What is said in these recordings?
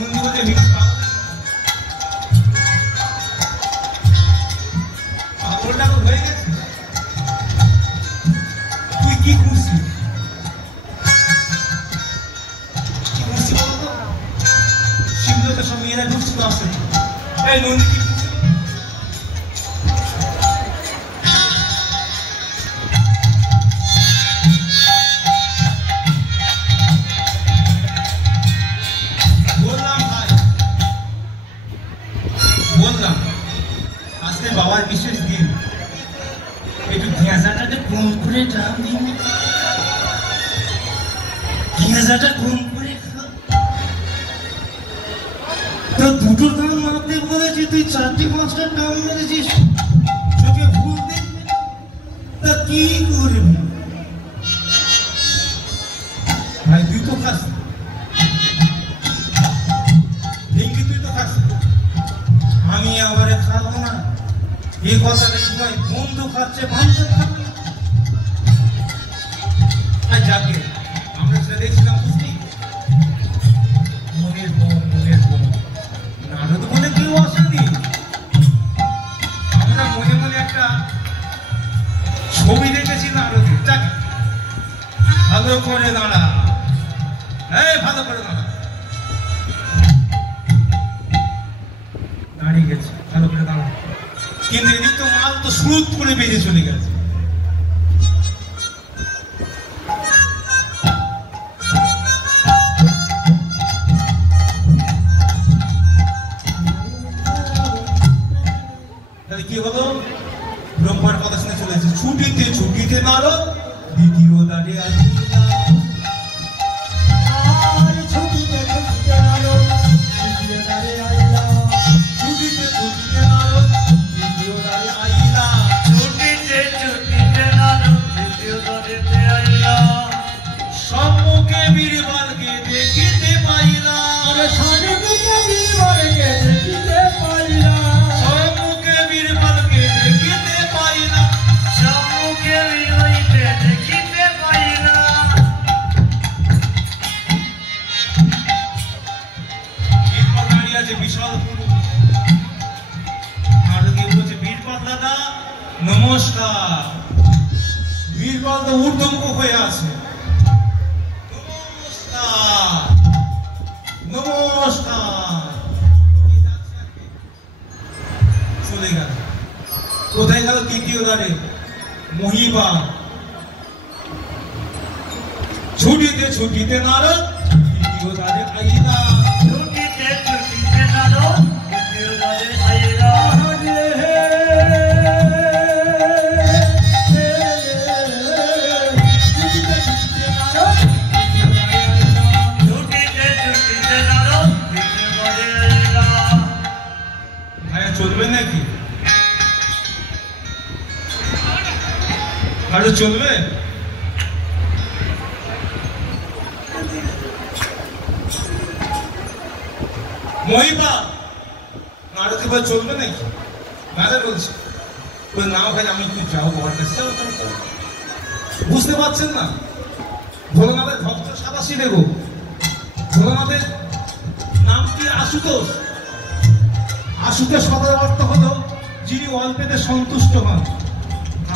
তুই কি খুশি বলতো শিবলোকে সব মেয়েরা ঢুকছিল আসে এই নন্দী কি বাবার বিশেষ দিন একটু ঘেঁষাটাকে কম করে দাম দিন ঘেঁষাটা কম করে তো দুটো দাম মারতে বলেছি তুই 4টে 5টা দাম মেরেছিস চোখে ভুল দেখবে তা কি করবি ভাই তুই তো খাস ভেঙ্গি তুই তো খাস আমি আবার খাবো না এই কথাটা সময় বন্ধু খাচ্ছে বান্ধব খাবে আর যাকে আমরা সেটা দেখছিলাম বুঝলি মনের বোন নারদ বলে কেউ আসেনি আমরা মনে মনে একটা ছবি দেখেছি নারদের যাকে ভালো করে দাঁড়া ভালো করে দাঁড়া দাঁড়িয়ে গেছে ভালো করে দাঁড়া কিন্তু এদিক তো মাল তো স্রোত করে বেরিয়ে চলে গেছে তাহলে কি হলো ব্রহ্মার কথা শুনে চলেছে ছুটিতে নারদ দ্বিতীয় দ্বারে সম্মুখে বীরবলকে দেখিতে পাইলাম সম্মুখে বীরবলকে দেখিতে পাইলাম বীরবল দাঁড়িয়ে আছে বিশাল পুরুষ আর কি বলছে বীরবল দাদা নমস্কার বীরবল তো ঊর্ধ্বমুখ হয়ে আছে নমস্কার চলে গেল কোথায় গেল তৃতীয় দ্বারে মহিবা ছুটিতে নারদ তৃতীয় দ্বারে আইলা চলবে নাকি আরে চলবে মহিবা নারদ ভাই চলবে নাকি রাজা বলছে নাও ভাই আমি একটু যাও বাবার কাছে যাও বুঝতে পারছেন না ভোলানাথের ভক্ত সাদাশি দেব ভোলানাথের নাম কি আশুতোষ আশুতোষ কথার অর্থ হলো যিনি অল্পেতে সন্তুষ্ট হন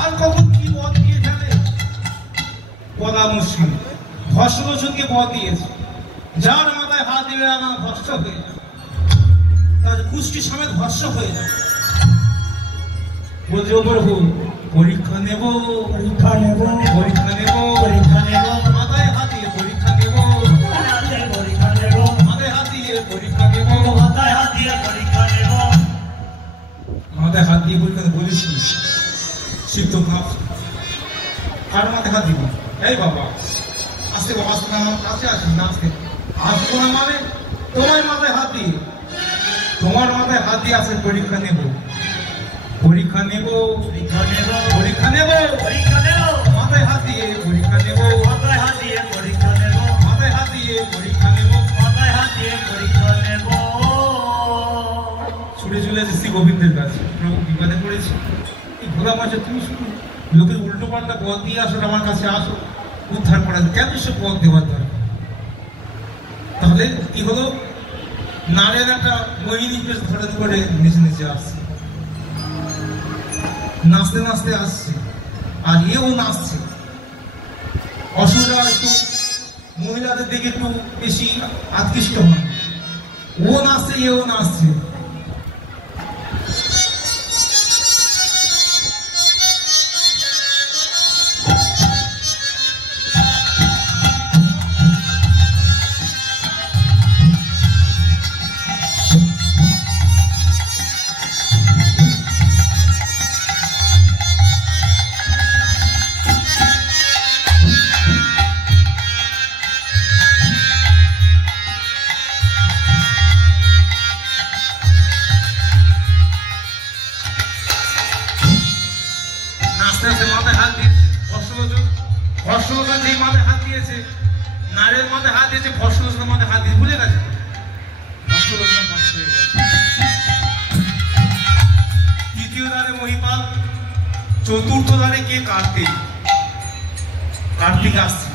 আর কখন কি পথ দিয়ে ফেলে বলা মুশকিল ভস্মলোচনকে পথ দিয়েছে যার মাথায় হাত দিবে আমার ভস্ম হয়ে যায় তার কুষ্টি সমেত ভস্ম হয়ে যায় বলছে ও প্রভু পরীক্ষা নেব মাথায় হাত দিয়ে পরীক্ষা নেব মাথায় হাত দিয়ে পরীক্ষা বলিস শিব তো কার মাথায় হাত দিব এই বাবা আসতে বাবা আসতে আমার কাছে আসিস না আসবো না মানে তোমার মাথায় হাত দিয়ে আসে পরীক্ষা নেব মাথায় হাত দিয়ে পরীক্ষা নেব ছুটে চলে আসে শ্রী গোবিন্দের কাছে প্রভু বিপদে পড়েছে এই ঘোড়া মাসে তুমি শুধু লোকের উল্টো পাল্টা পথ দিয়ে আসো আমার কাছে আসো উদ্ধার করা কেন সে পথ দেওয়ার দরকার তাহলে কি হলো নারের একটা মোহিনী বেশ ধরে ধরে নিচে নিচে আসছে, নাচতে নাচতে আসছে, আর এও নাচছে। অসুররা একটু মহিলাদের দিকে একটু বেশি আকৃষ্ট হয়, ও নাচছে এও নাচছে। মাথায় হাত দিয়েছে হর্ষলোচন, হর্ষলোচন যেই মাথায় হাত দিয়েছে, নারের মাথায় হাত দিয়েছে, হর্ষলোচনের মাথায় হাত দিয়ে ভুলে গেছে, হর্ষলোচন পাশ হয়ে গেছে। তৃতীয় দ্বারে মহিপাল, চতুর্থ দ্বারে কে? কার্তিক। কার্তিক আসছে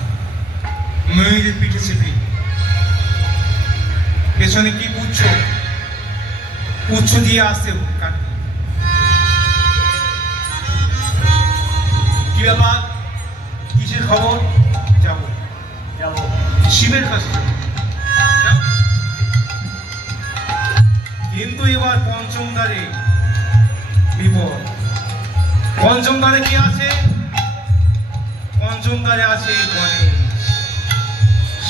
ময়ূরের পিঠে চেপে, পেছনে কি পুচ্ছ, পুচ্ছ দিয়ে আসছে কার্তিক। কি ব্যাপার, কিসের খবর? যাবো যাবো শিবের কাছে। কিন্তু এবার পঞ্চম দ্বারে বিপদ। পঞ্চম দ্বারে কি আছে? পঞ্চম দ্বারে আছে গণেশ,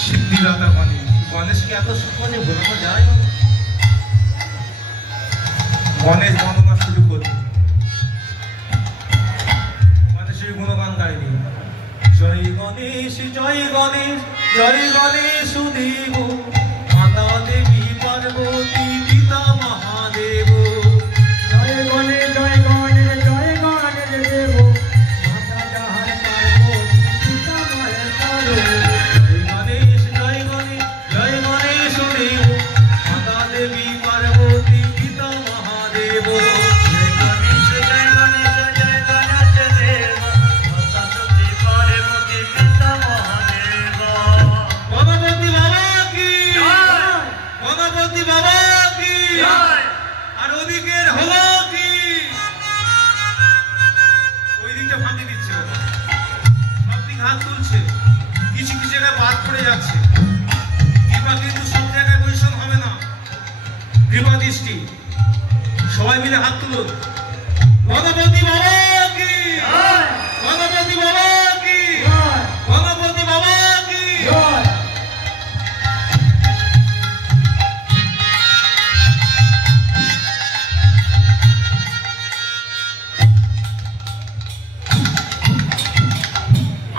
সিদ্ধিদাতা গণেশ। গণেশকে এত সহজে ভোলানো যায়? গণেশ বন্দনা শুরু করবে, গুণগান গাইনি, জয় গণেশ জয় গণেশ জয় গণেশ দেব, মাতা দেবী পার্বতী পিতা মহাদেব। জয় গণেশ জয় গণেশ জয় গণেশ দেব, মাতা যাহার পার্বতী পিতা মায়ের পার্বতী। জয় গণেশ জয় গণেশ জয় গণেশ দেব, মাতা দেবী পার্বতী পিতা মহাদেব। আর ওদিকের হলো কি? ওই দিকটা ফাঁকি দিচ্ছে, সব দিক হাত তুলছে, কিছু কিছু জায়গায় বাদ পড়ে যাচ্ছে। কৃপা কিন্তু সব জায়গায় বৈষণ হবে না, কৃপা দৃষ্টি। সবাই মিলে হাত তুলুন। গণপতি বাবা কি, গণপতি বাবা কি, গণপতি বাবা কি।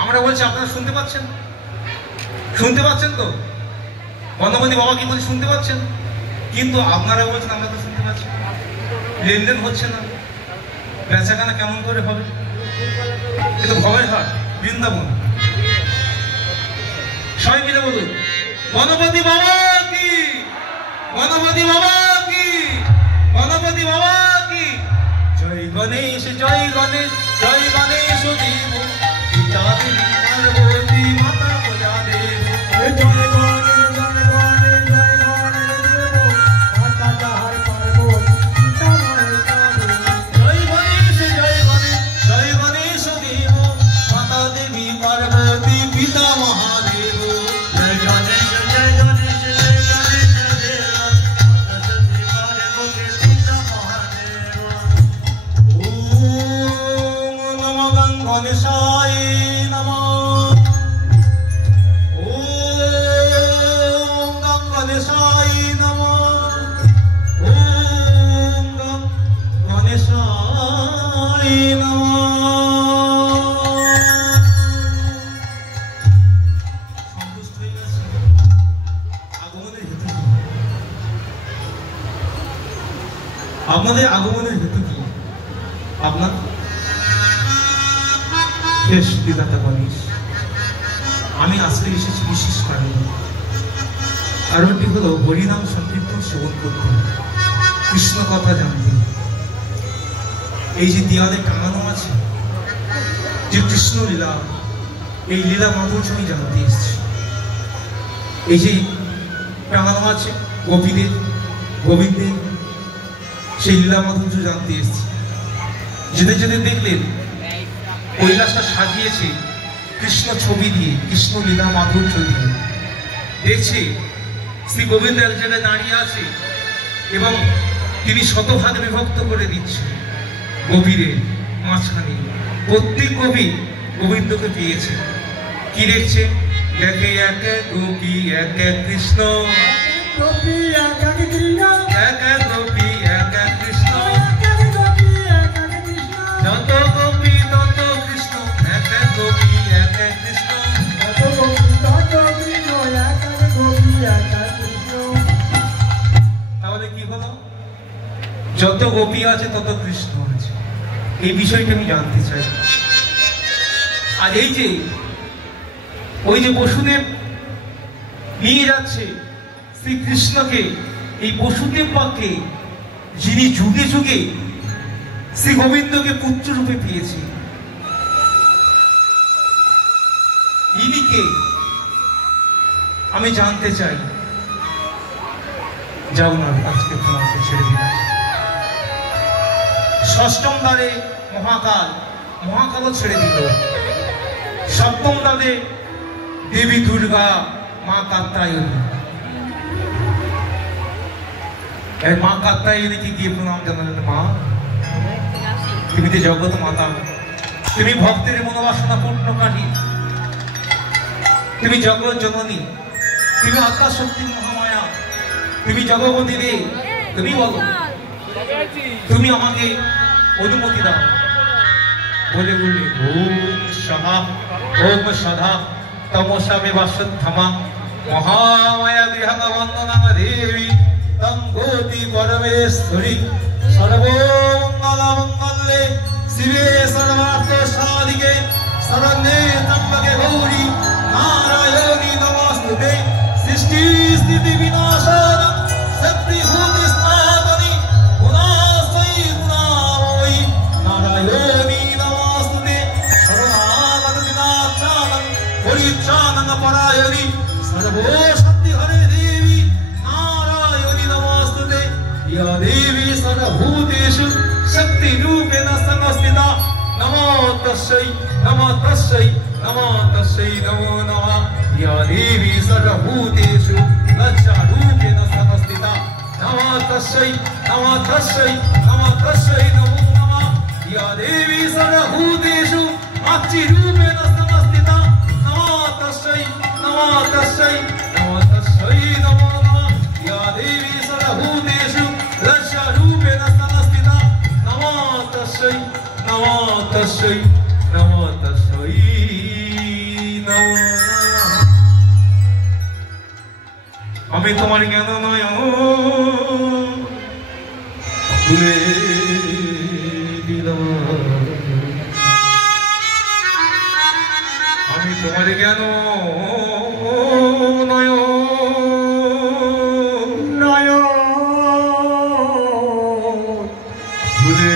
আমরা বলছি, আপনারা শুনতে পাচ্ছেন? শুনতে পাচ্ছেন তো? গণপতি বাবা কি বলছে শুনতে পাচ্ছেন? কিন্তু আপনারা বলছেন আমরা তো শুনতে পাচ্ছি, লেনদেন হচ্ছে না, বেচাকেনা কেমন করে হবে? এ তো ভবের হাট, বৃন্দাবন। সবাই মিলে বলুন, গণপতি বাবা কি, গণপতি বাবা কি, গণপতি বাবা কি। জয় গণেশ জয় গণেশ জয় গণেশ দেব, পিতা দেবী পার্বতী মাতা প্রজা দেব। জয় গণেশ জয় গণেশ জয় গণেশ দেব, মাতা যাহার পার্বতী পিতা মায়ের পার্বতী। জয় গণেশ জয় গণেশ জয় গণেশ দেব, মাতা দেবী পার্বতী পিতা মহাদেব। জয় গণেশ জয় গণেশ জয় গণেশ দেব, মাতা দেবী পার্বতী পিতা মহাদেব। ওম নমো গণেশায় নমঃ, ওম গণেশায় নমঃ, ওম গণেশায় নমঃ। সন্তুষ্ট হয়ে গেছে? আগমনের হেতু কি? আপনাদের আগমনের হেতু কি? আপনার সিদ্ধিদাতা গণেশ, আমি আজকে এসেছি বিশেষ কারণে। কারণটি হলো হরিনাম সংকীর্তন শ্রবণ করতে, কৃষ্ণ কথা জানতে। এই যে দেওয়ালে টাঙানো আছে যে কৃষ্ণ লীলা, এই লীলা মাধুর্য আমি জানতে এসেছি। এই যে টাঙানো আছে গোপীদের গোবিন্দের সেই লীলা মাধুর্য জানতে এসেছি। যেতে যেতে দেখলেন কৈলাসটা সাজিয়েছে কৃষ্ণ ছবি দিয়ে, কৃষ্ণ লীলা মাধুর্য দিয়ে। দেখছে শ্রী গোবিন্দ এক জায়গায় দাঁড়িয়ে আছে এবং তিনি শতভাগে বিভক্ত করে দিচ্ছে গোপীদের মাঝখানে। প্রত্যেক গোপী গোবিন্দকে পেয়েছে। কি দেখছে? দেখে এক এক গোপী এক এক কৃষ্ণ, গোপী এক এক কৃষ্ণ, এক এক গোপী এক এক কৃষ্ণ, গোপী এক এক কৃষ্ণ, যত গোপী তত কৃষ্ণ, এক এক গোপী এক এক কৃষ্ণ, যত গোপী তত কৃষ্ণ, এক এক গোপী এক এক কৃষ্ণ। তাহলে কি হলো? যত গোপী আছে তত কৃষ্ণ আছে। এই বিষয়টা আমি জানতে চাই। আর এই যে ওই যে বসুদেব নিয়ে যাচ্ছে শ্রীকৃষ্ণকে, এই বসুদেব বাক্যে যিনি যুগে যুগে শ্রী গোবিন্দকে পুত্র রূপে পেয়েছে, ইনি কে আমি জানতে চাই। যাও না, আজকে তোমাকে ছেড়ে দিলাম। ষষ্ঠম দ্বারে মহাকাল, মহাকালও ছেড়ে দিল। সপ্তম দ্বারে দেবী দুর্গা, মা কাত্যায়নী। মা কাত্যায়নীকে গিয়ে প্রণাম জানালেন, মা তুমি তো জগৎ মাতা, তুমি ভক্তের মনোবাসনা পূর্ণকারী, তুমি জগৎ জননী, তুমি আত্মা শক্তির মহামায়া, তুমি জগবতী রে, তুমি বলো, তুমি আমাকে অনুমতি দাও। বলে বললে ওম সহা ওম সদা তমসা মে বাসুদ্ধমা মহামায়া গৃহং বন্দনা দেবী তং গতি পরমেশ্বরী সর্বমঙ্গল মঙ্গলে শিবে সর্বার্থ সাধিকে শরণ্যে ত্র্যম্বকে গৌরী নারায়ণী নমস্তুতে। সৃষ্টি স্থিতি বিনাশন শক্তি ভূতি স্থাপনি গুণাশ্রয়ী গুণাময়ী নারায়ণী নমস্তুতে। শরণাগত দিনাচানং পরিত্রাণং পরায়ণী সর্বশক্তি হরে দেবী নারায়ণী নমস্তুতে। ইয়া দেবী সর্বভূতেষু শক্তি রূপেণ সংস্থিতা। নমো তস্যৈ নমো তস্যৈ নমো তস্যৈ নমো নমঃ। ইয়া দেবী সর্বভূতেষু লজ্জা রূপেণ সংস্থিতা। নমো তস্যৈ নমো তস্যৈ নমো তস্যৈ নমো নমঃ। ইয়া দেবী সর্বভূতেষু মাতৃ রূপেণ সংস্থিতা। নমো তস্যৈ নমো তস্যৈ নমো তস্যৈ নমো নমঃ। ইয়া দেবী সর্বভূতেষু লজ্জা রূপেণ সংস্থিতা। নমো তস্যৈ নমো তস্যৈ নমো তস্যৈ নমো নমঃ। আমি তোমার জ্ঞান নয় ভুলে দিলাম, আমি তোমার জ্ঞান নয় নয় ভুলে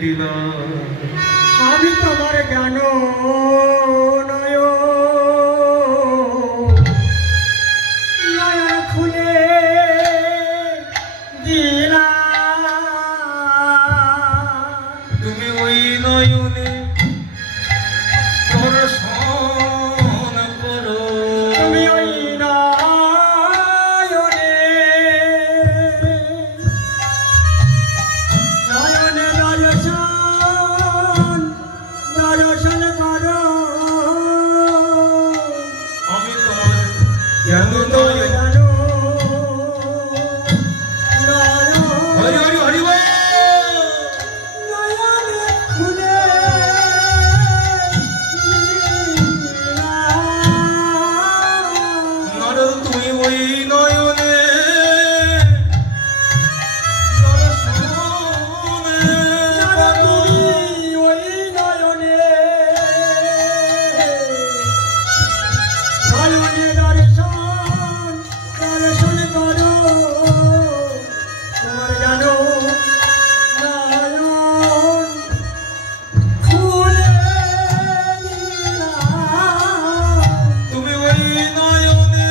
দিলাম। আমি তোমার জ্ঞান নয় নয়ন খুলে দিলাম। তুমি ওই নয়নে দর্শন করো, তুমি ওই নয়নে নয়নে দর্শন দর্শন করো। আমি তোমার জ্ঞান নয়। হরি হরি হরি বল। নারদ তুমি ওই নয়নে দর্শন করো। তুমি ওই নয়নে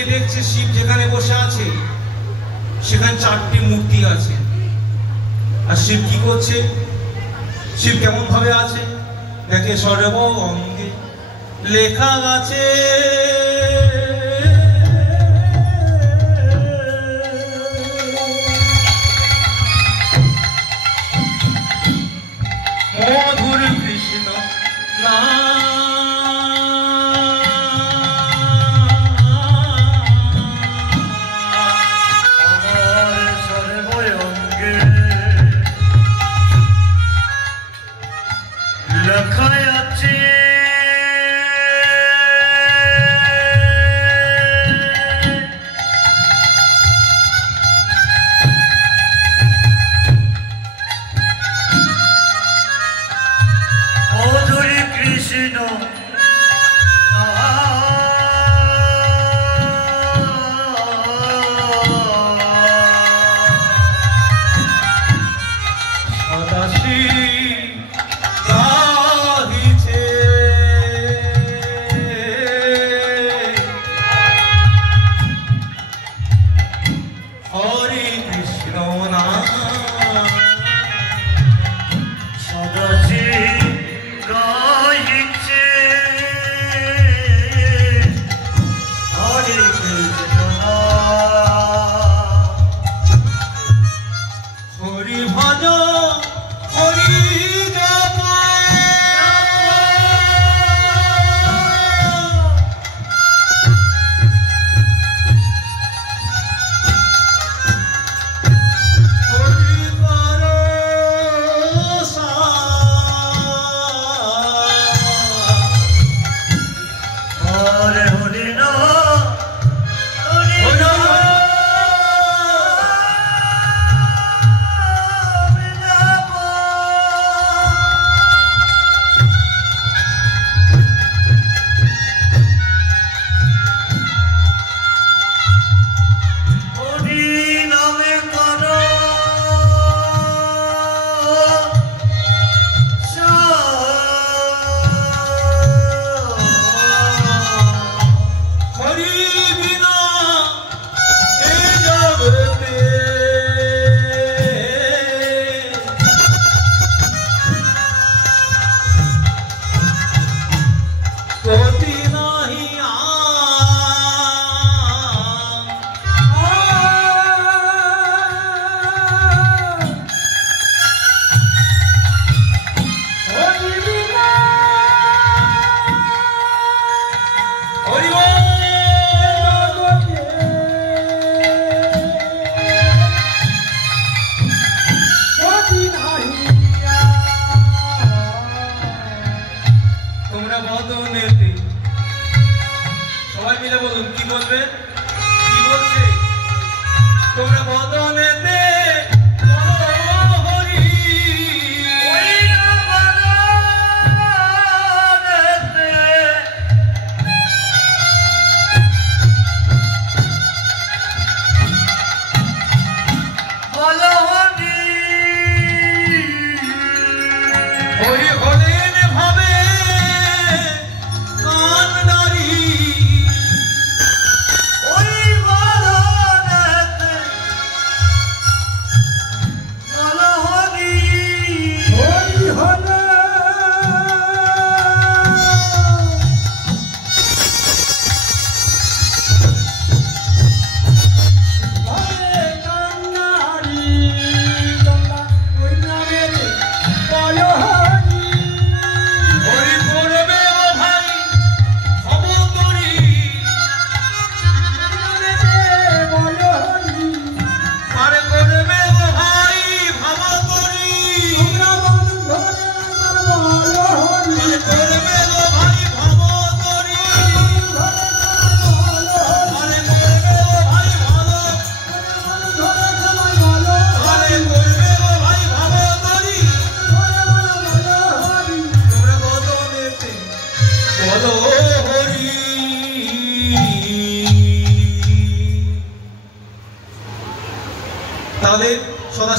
গিয়ে দেখছে শিব যেখানে বসে আছে সেখানে 4টি মূর্তি আছে। আর শিব কি করছে, শিব কেমন ভাবে আছে দেখে, সর্ব অঙ্গে লেখা আছে মধুর কৃষ্ণ সবাই মিলে বলুন, কি বলবে, কি বলছে, তোমরা বদনেতে তাহলে সদা